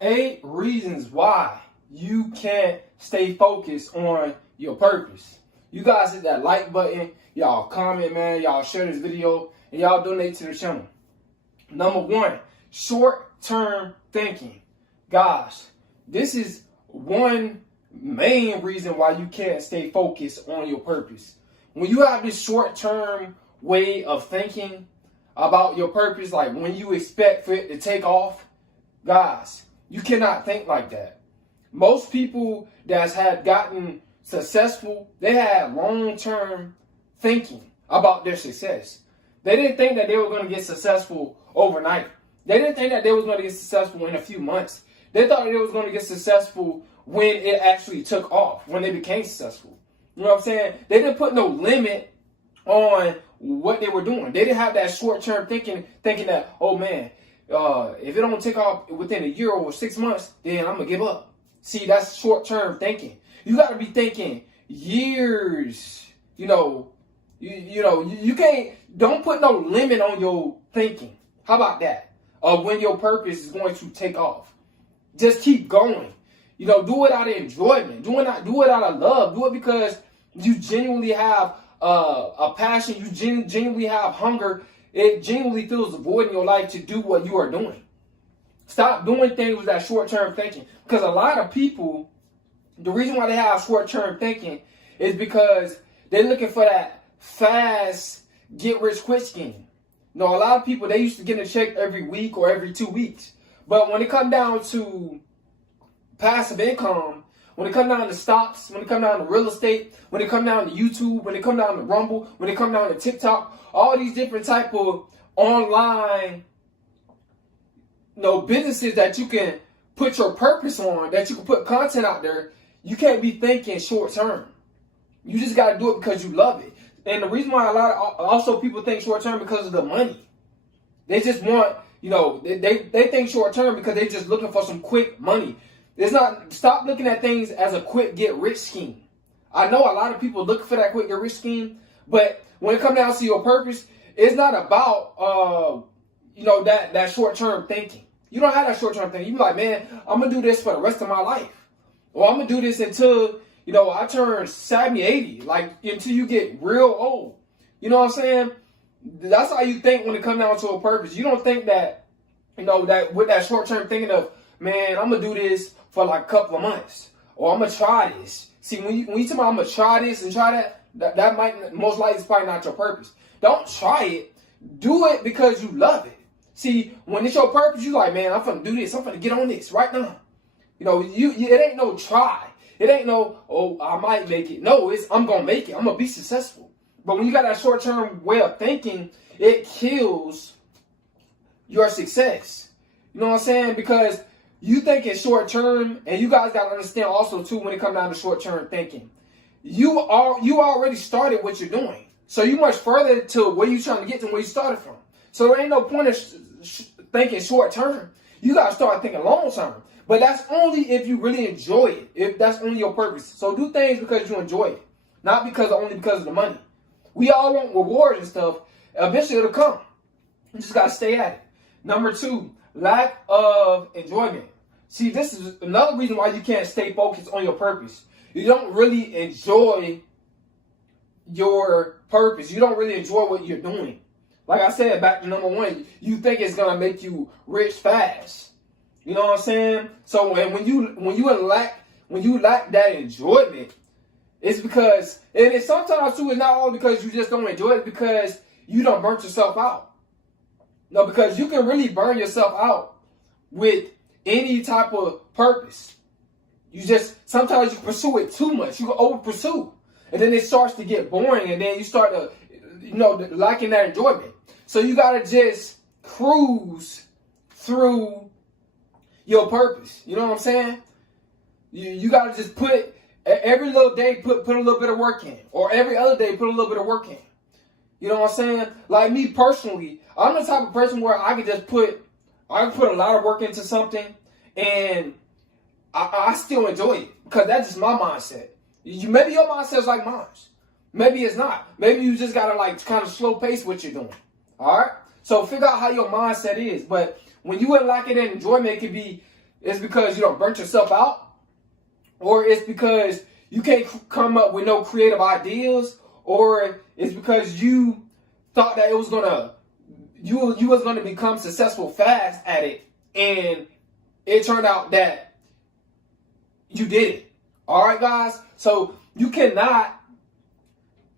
8 reasons why you can't stay focused on your purpose. You guys hit that like button, y'all comment, man, y'all share this video, and y'all donate to the channel. Number 1, short-term thinking. Guys, this is one main reason why you can't stay focused on your purpose. When you have this short-term way of thinking about your purpose, like when you expect for it to take off, guys, you cannot think like that. Most people that's had gotten successful, they had long-term thinking about their success. They didn't think that they were going to get successful overnight. They didn't think that they was going to get successful in a few months. They thought they was going to get successful when it actually took off, when they became successful. You know what I'm saying? They didn't put no limit on what they were doing. They didn't have that short-term thinking that, oh man, if it don't take off within a year or 6 months, then I'm going to give up. See, that's short-term thinking. You got to be thinking years. You can't, don't put no limit on your thinking. How about that? Of when your purpose is going to take off. Just keep going. Do it out of enjoyment. Do it out of love. Do it because you genuinely have a passion. You genuinely have hunger. It genuinely fills a void in your life to do what you are doing. Stop doing things with that short-term thinking. Because a lot of people, the reason why they have short-term thinking is because they're looking for that fast get-rich-quick scheme. A lot of people, they used to get a check every week or every 2 weeks. But when it comes down to passive income, when it comes down to stocks, when it comes down to real estate, when it comes down to YouTube, when it comes down to Rumble, when it comes down to TikTok, all these different type of online businesses that you can put your purpose on, that you can put content out there, you can't be thinking short term. You just got to do it because you love it. And the reason why also people think short term because of the money. They just want, they think short term because they're just looking for some quick money. It's not, stop looking at things as a quick get rich scheme. I know a lot of people looking for that quick get rich scheme, but when it comes down to your purpose, it's not about, that short term thinking. You don't have that short term thinking. You be like, man, I'm going to do this for the rest of my life. Or I'm going to do this until, I turn 70, 80, until you get real old. You know what I'm saying? That's how you think when it comes down to a purpose. You don't think that, that with that short-term thinking of, man, I'm going to do this for a couple of months. Or I'm going to try this. See, when you talk about I'm going to try this and try that might, most likely is probably not your purpose. Don't try it. Do it because you love it. See, when it's your purpose, you like, man, I'm going to do this. I'm going to get on this right now. It ain't no try. It ain't no, oh, I might make it. No, it's I'm going to make it. I'm going to be successful. But when you got that short-term way of thinking, it kills your success. You know what I'm saying? Because you think it's short-term, and you guys got to understand also, too, when it comes down to short-term thinking. You already started what you're doing. So you much further to where you're trying to get to where you started from. So there ain't no point of thinking short-term. You got to start thinking long-term. But that's only if you really enjoy it, if that's only your purpose. So do things because you enjoy it, not only because of the money. We all want rewards and stuff. Eventually it'll come. You just got to stay at it. Number 2, lack of enjoyment. See, this is another reason why you can't stay focused on your purpose. You don't really enjoy your purpose. You don't really enjoy what you're doing. Like I said, back to number 1, you think it's going to make you rich fast. You know what I'm saying? So when you lack that enjoyment, it's because, and it's sometimes too, it's not all because you just don't enjoy it, because you don't burn yourself out. No, because you can really burn yourself out with any type of purpose. Sometimes you pursue it too much. You can over pursue. And then it starts to get boring, and then you start to, lacking that enjoyment. So you got to just cruise through your purpose. You know what I'm saying? You got to just put every little day, put a little bit of work in, or every other day, put a little bit of work in. You know what I'm saying? Like me personally, I'm the type of person where I can put a lot of work into something, and I still enjoy it because that's just my mindset. Maybe your mindset's like mine. Maybe it's not. Maybe you just gotta kind of slow pace what you're doing. All right. So figure out how your mindset is. But when you lack it in enjoyment, it's because you don't burnt yourself out, or it's because you can't come up with no creative ideas, or it's because you thought that it was gonna you was gonna become successful fast at it, and it turned out that you did it. All right, guys. So you cannot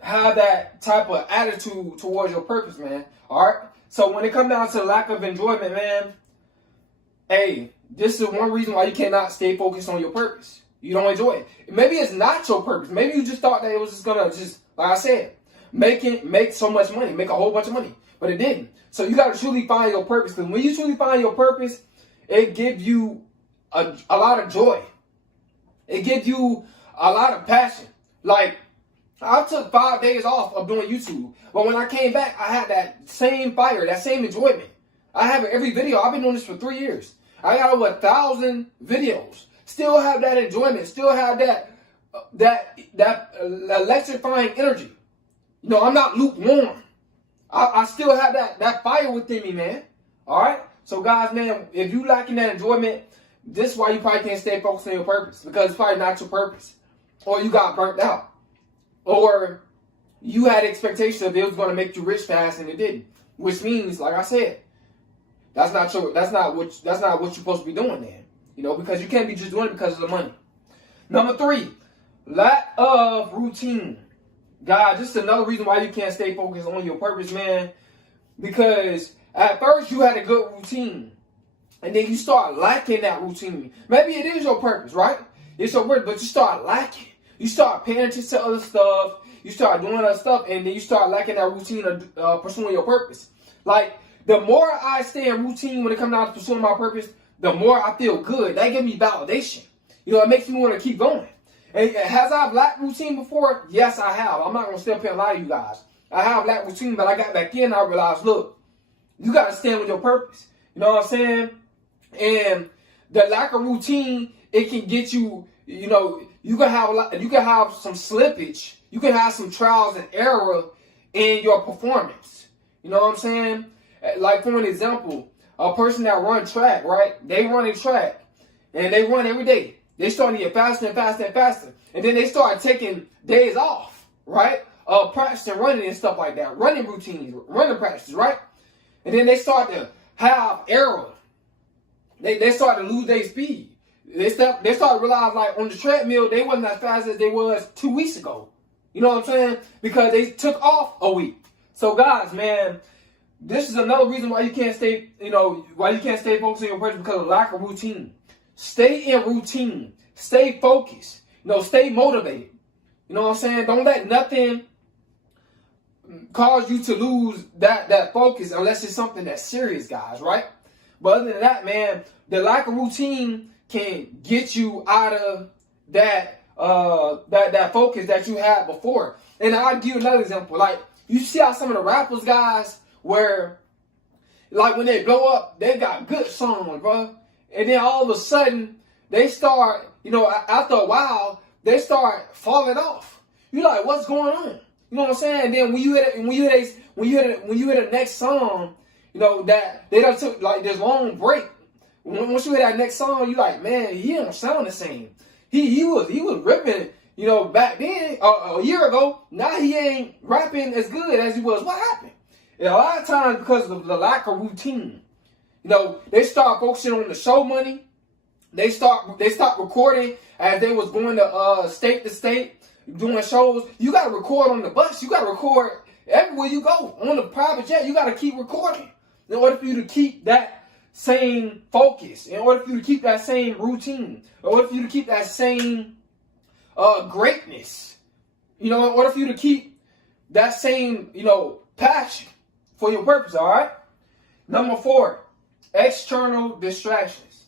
have that type of attitude towards your purpose, man. All right. So when it comes down to lack of enjoyment, man, hey, this is one reason why you cannot stay focused on your purpose. You don't enjoy it. Maybe it's not your purpose. Maybe you just thought that it was just gonna like I said, make so much money, make a whole bunch of money, but it didn't. So you got to truly find your purpose. Because when you truly find your purpose, it gives you a lot of joy. It gives you a lot of passion. Like, I took 5 days off of doing YouTube, but when I came back, I had that same fire, that same enjoyment. I have it every video. I've been doing this for 3 years. I got over 1,000 videos. Still have that enjoyment. Still have that electrifying energy. You know, I'm not lukewarm. I still have that fire within me, man. All right. So, guys, man, if you lacking that enjoyment, this is why you probably can't stay focused on your purpose, because it's probably not your purpose, or you got burnt out, or you had expectations of it was going to make you rich fast and it didn't. Which means, like I said, that's not what you're supposed to be doing, man. You know, because you can't be just doing it because of the money. Number 3, lack of routine. God, this is another reason why you can't stay focused on your purpose, man. Because at first you had a good routine, and then you start lacking that routine. Maybe it is your purpose, right? It's your purpose, but you start lacking. You start paying attention to other stuff. You start doing other stuff, and then you start lacking that routine of pursuing your purpose. Like, the more I stay in routine when it comes down to pursuing my purpose, the more I feel good. That gives me validation. You know, it makes me want to keep going. And has I lacked routine before? Yes, I have. I'm not going to stay up here and lie to you guys. I have lacked routine, but I got back in and I realized, look, you got to stand with your purpose. You know what I'm saying? And the lack of routine, it can get you, you know, you can have some slippage. You can have some trials and error in your performance. You know what I'm saying? Like, for an example, a person that runs track, right? They run a track and they run every day. They start to get faster and faster and faster. And then they start taking days off, right? Practicing running and stuff like that. Running routines, running practices, right? And then they start to have error. They start to lose their speed. They start to realize, like, on the treadmill, they wasn't as fast as they was 2 weeks ago. You know what I'm saying? Because they took off a week. So, guys, man, this is another reason why you can't stay, focused on your purpose, because of lack of routine. Stay in routine. Stay focused. You know, stay motivated. You know what I'm saying? Don't let nothing cause you to lose that focus unless it's something that's serious, guys, right? But other than that, man, the lack of routine can get you out of that focus that you had before. And I'll give you another example. Like, you see how some of the rappers, guys, where, like, when they blow up, they got good songs, bro. And then all of a sudden, they start, you know, after a while, they start falling off. You're like, what's going on? You know what I'm saying? And then when you hear the next song, you know, that they done took like this long break. Once you hear that next song, you like, man, he don't sound the same. He was ripping, you know, back then, a year ago. Now he ain't rapping as good as he was. What happened? And a lot of times because of the lack of routine. You know, they start focusing on the show money. They stopped recording as they was going to state to state doing shows. You got to record on the bus. You got to record everywhere you go. On the private jet, you got to keep recording in order for you to keep that same focus, in order for you to keep that same routine, in order for you to keep that same greatness, you know, in order for you to keep that same, you know, passion for your purpose, all right? Number 4, external distractions.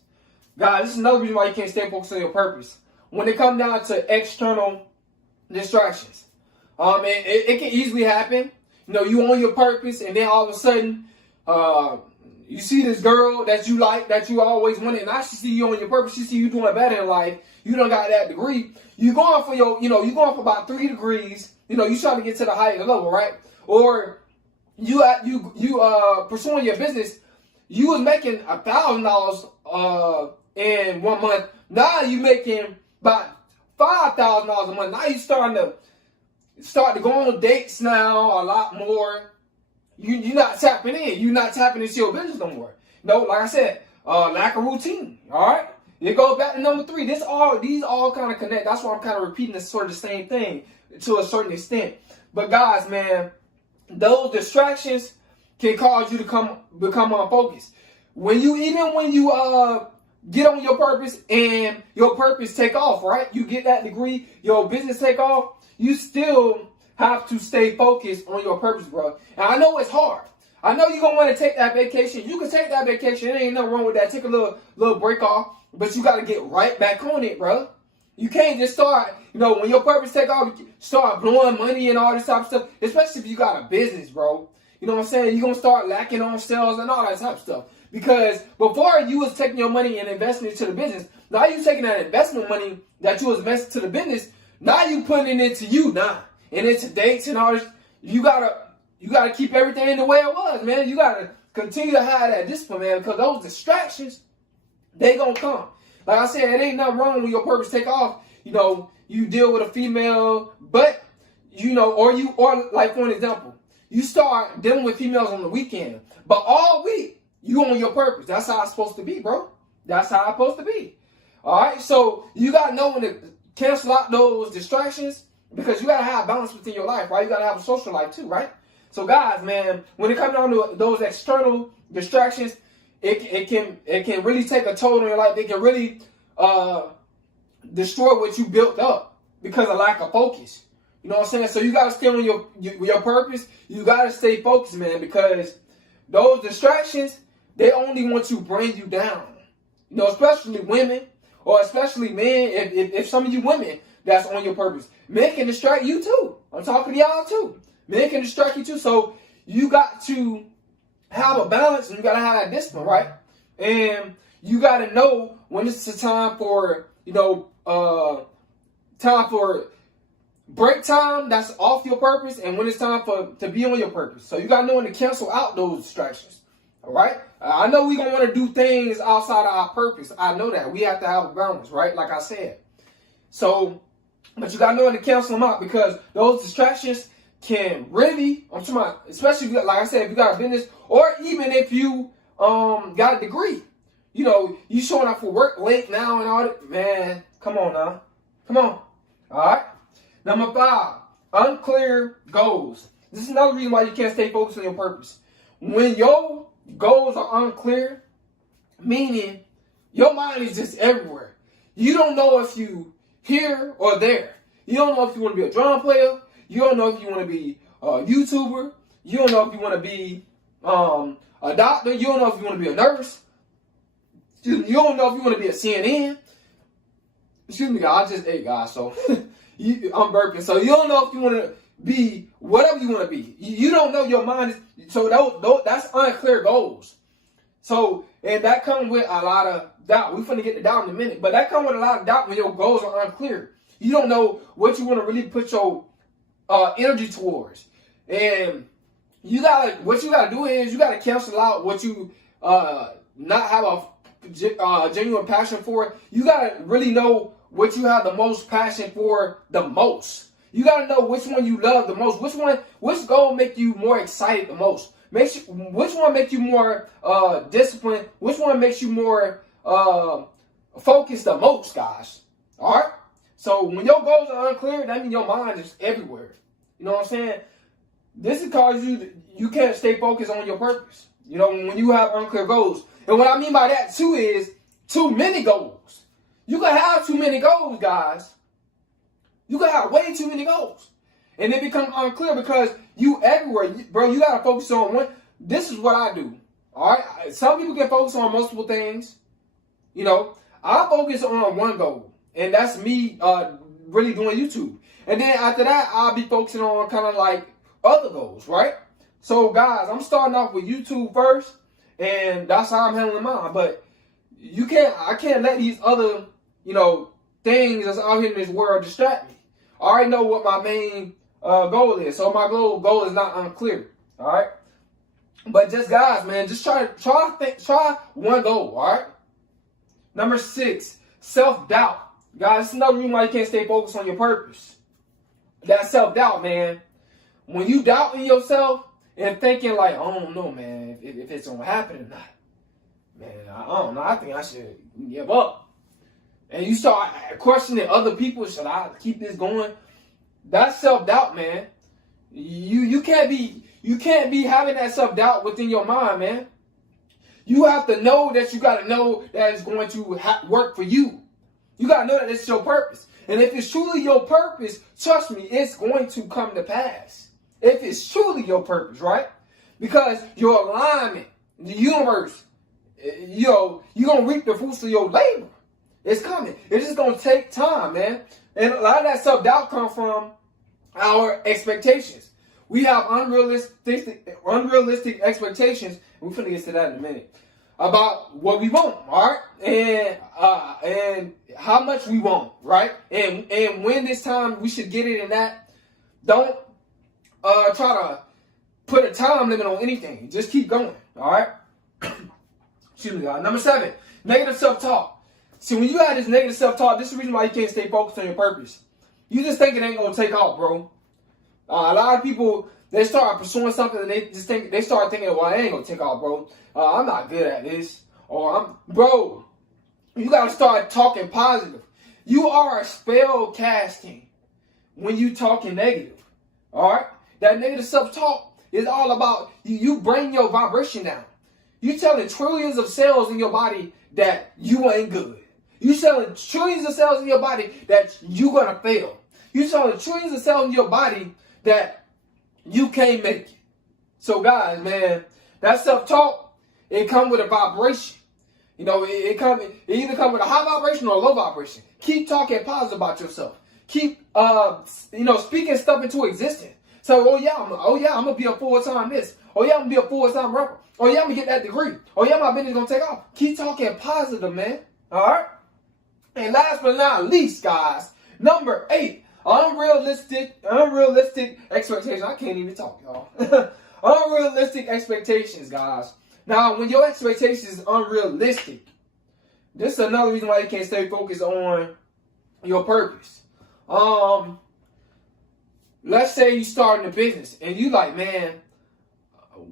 Guys, this is another reason why you can't stay focused on your purpose. When it comes down to external distractions, it can easily happen. You know, you on your purpose, and then all of a sudden, you see this girl that you like, that you always wanted, and now she see you on your purpose. She see you doing better in life. You done got that degree. You going for you going for about 3 degrees. You know, you trying to get to the higher level, right? Or you pursuing your business. You was making $1,000 in 1 month. Now you making about $5,000 a month. Now you starting to go on dates now a lot more. You're not tapping in. You're not tapping into your business no more. No, like I said, lack of routine. All right. It goes back to number 3. These all kind of connect. That's why I'm kind of repeating this sort of the same thing to a certain extent. But guys, man, those distractions can cause you to become unfocused. When you get on your purpose and your purpose take off, right? You get that degree, your business take off, you still have to stay focused on your purpose, bro. And I know it's hard. I know you're going to want to take that vacation. You can take that vacation. There ain't nothing wrong with that. Take a little break off. But you got to get right back on it, bro. You can't just start, when your purpose take off, start blowing money and all this type of stuff. Especially if you got a business, bro. You know what I'm saying? You're going to start lacking on sales and all that type of stuff. Because before you was taking your money and investing it to the business, now you taking that investment money that you was investing to the business, now you putting it into you now. And into dates and all this. You gotta keep everything the way it was, man. You gotta continue to have that discipline, man, because those distractions, they gonna come. Like I said, it ain't nothing wrong when your purpose take off. You deal with a female, but or like for an example, you start dealing with females on the weekend, but all week you on your purpose. That's how it's supposed to be, bro. That's how it's supposed to be. All right, so you gotta know when to cancel out those distractions, because you gotta have balance within your life, right? You gotta have a social life too, right? So guys, man, when it comes down to those external distractions, it can really take a toll on your life. It can really destroy what you built up because of lack of focus. You know what I'm saying? So you gotta stay on your purpose. You gotta stay focused, man, because those distractions, they only want to bring you down. Especially women or especially men. If some of you women that's on your purpose, men can distract you too. I'm talking to y'all too. Men can distract you too. So you got to have a balance and you got to have that discipline, right? And you got to know when it's a time for, break time that's off your purpose and when it's time to be on your purpose. So you got to know when to cancel out those distractions, all right? I know we're going to want to do things outside of our purpose. I know that. We have to have a balance, right? Like I said. So, but you got to know when to cancel them out, because those distractions can really, I'm talking about, especially if like I said, if you got a business, or even if you got a degree, you showing up for work late now and all that, man, come on now. Come on. All right. Number 5, unclear goals. This is another reason why you can't stay focused on your purpose. When your goals are unclear, meaning your mind is just everywhere. You don't know if you here or there. You don't know if you want to be a drum player. You don't know if you want to be a YouTuber. You don't know if you want to be a doctor. You don't know if you want to be a nurse. You don't know if you want to be a CNN. Excuse me, I just ate, guys, so I'm burping. So you don't know if you want to be whatever you want to be. You don't know, your mind is, so that's unclear goals. So, and that comes with a lot of doubt. We're finna get to doubt in a minute, but that comes with a lot of doubt when your goals are unclear. You don't know what you want to really put your energy towards. And what you gotta do is you gotta cancel out what you not have a genuine passion for. You gotta really know what you have the most passion for the most. You gotta know which one you love the most. Which goal make you more excited the most? Which one make you more disciplined? Which one makes you more focused the most, guys? All right. So when your goals are unclear, that means your mind is everywhere. You know what I'm saying? This is because you can't stay focused on your purpose. When you have unclear goals. And what I mean by that too is too many goals. You can have too many goals, guys. You can have way too many goals. And it becomes unclear because you everywhere. Bro, you got to focus on one. This is what I do. All right? Some people can focus on multiple things. I focus on one goal. And that's me really doing YouTube. And then after that, I'll be focusing on kind of like other goals, right? So, guys, I'm starting off with YouTube first. And that's how I'm handling mine. But I can't let these other, things that's out here in this world distract me. I already know what my main goal is. So my goal is not unclear. All right. But just guys, man, just try one goal. All right. Number 6, self-doubt. Guys, it's another reason why you can't stay focused on your purpose. That self-doubt, man. When you doubting yourself and thinking like, I don't know, man, if it's gonna happen or not. Man, I don't know. I think I should give up. And you start questioning other people. Should I keep this going? That's self-doubt, man. You can't be having that self-doubt within your mind, man. You have to know that you got to know that it's going to work for you. You got to know that it's your purpose. And if it's truly your purpose, trust me, it's going to come to pass. If it's truly your purpose, right? Because your alignment, the universe, you're going to reap the fruits of your labor. It's coming. It's just going to take time, man. And a lot of that self-doubt comes from our expectations. We have unrealistic expectations. We're finna get to that in a minute. About what we want, all right? And how much we want, right? And when this time we should get it and that. Don't try to put a time limit on anything. Just keep going, all right? Excuse me, guys. Number 7, negative self-talk. See, when you have this negative self-talk, this is the reason why you can't stay focused on your purpose. You just think it ain't gonna take off, bro. A lot of people, they start pursuing something and they start thinking, well, it ain't gonna take off, bro. I'm not good at this. Bro, you gotta start talking positive. You are a spell casting when you talking negative. All right? That negative self-talk is all about you bring your vibration down. You telling trillions of cells in your body that you ain't good. You telling trillions of cells in your body that you gonna fail. You telling trillions of cells in your body that you can't make it. So guys, man, that self-talk, it come with a vibration. You know, it either come with a high vibration or a low vibration. Keep talking positive about yourself. Keep speaking stuff into existence. So, I'm gonna be a full-time this. Oh yeah, I'm gonna be a full-time rapper. Oh yeah, I'm gonna get that degree. Oh yeah, my business gonna take off. Keep talking positive, man. All right. And last but not least, guys, number 8, unrealistic expectations. I can't even talk, y'all. Unrealistic expectations, guys. Now, when your expectations is unrealistic, this is another reason why you can't stay focused on your purpose. Let's say you starting a business and you like, man,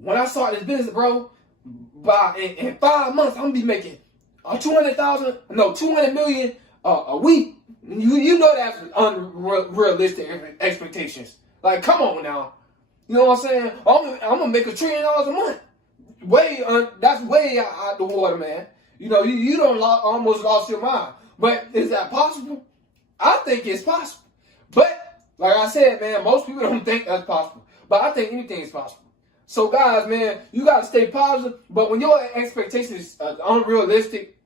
when I start this business, bro, in 5 months, I'm gonna be making 200 million a week. You know that's unrealistic expectations. Like, come on now. You know what I'm saying? I'm gonna make $1 trillion a month. That's way out the water, man. You know, you don't almost lost your mind. But is that possible? I think it's possible. But like I said, man, most people don't think that's possible. But I think anything is possible. So guys, man, you gotta stay positive. But when your expectations are unrealistic,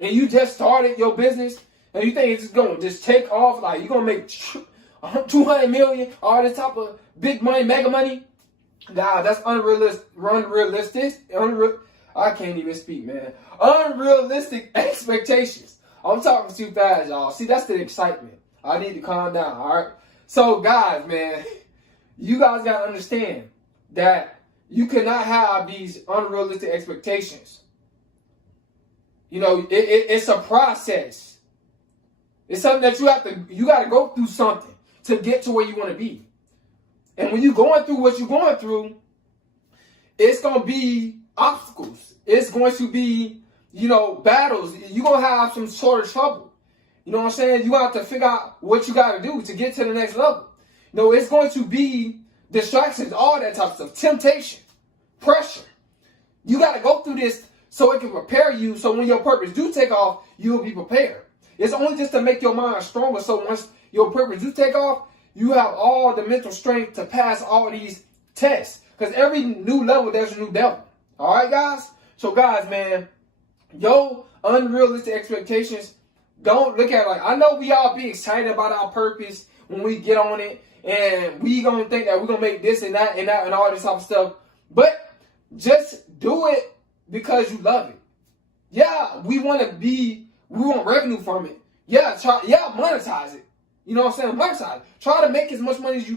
and you just started your business, and you think it's gonna just take off, like you're gonna make 200 million, all this type of big money, mega money, guys, that's unrealistic. I can't even speak, man. Unrealistic expectations. I'm talking too fast, y'all. See, that's the excitement. I need to calm down, all right? So, guys, man, you guys got to understand that you cannot have these unrealistic expectations. You know, it's a process. It's something that you got to go through something to get to where you want to be. And when you're going through what you're going through, it's going to be obstacles. It's going to be, battles. You're going to have some sort of trouble. You know what I'm saying? You have to figure out what you got to do to get to the next level. It's going to be distractions, all that type of stuff, temptation, pressure. You got to go through this so it can prepare you so when your purpose do take off, you will be prepared. It's only just to make your mind stronger so once your purpose do take off, you have all the mental strength to pass all these tests. Because every new level, there's a new devil. All right, guys? So, guys, man, your unrealistic expectations, don't look at it like, I know we all be excited about our purpose when we get on it. And we going to think that we're going to make this and that and that and all this type of stuff. But just do it because you love it. Yeah, we want revenue from it. Yeah, monetize it. You know what I'm saying? Monetize it. Try to make as much money as you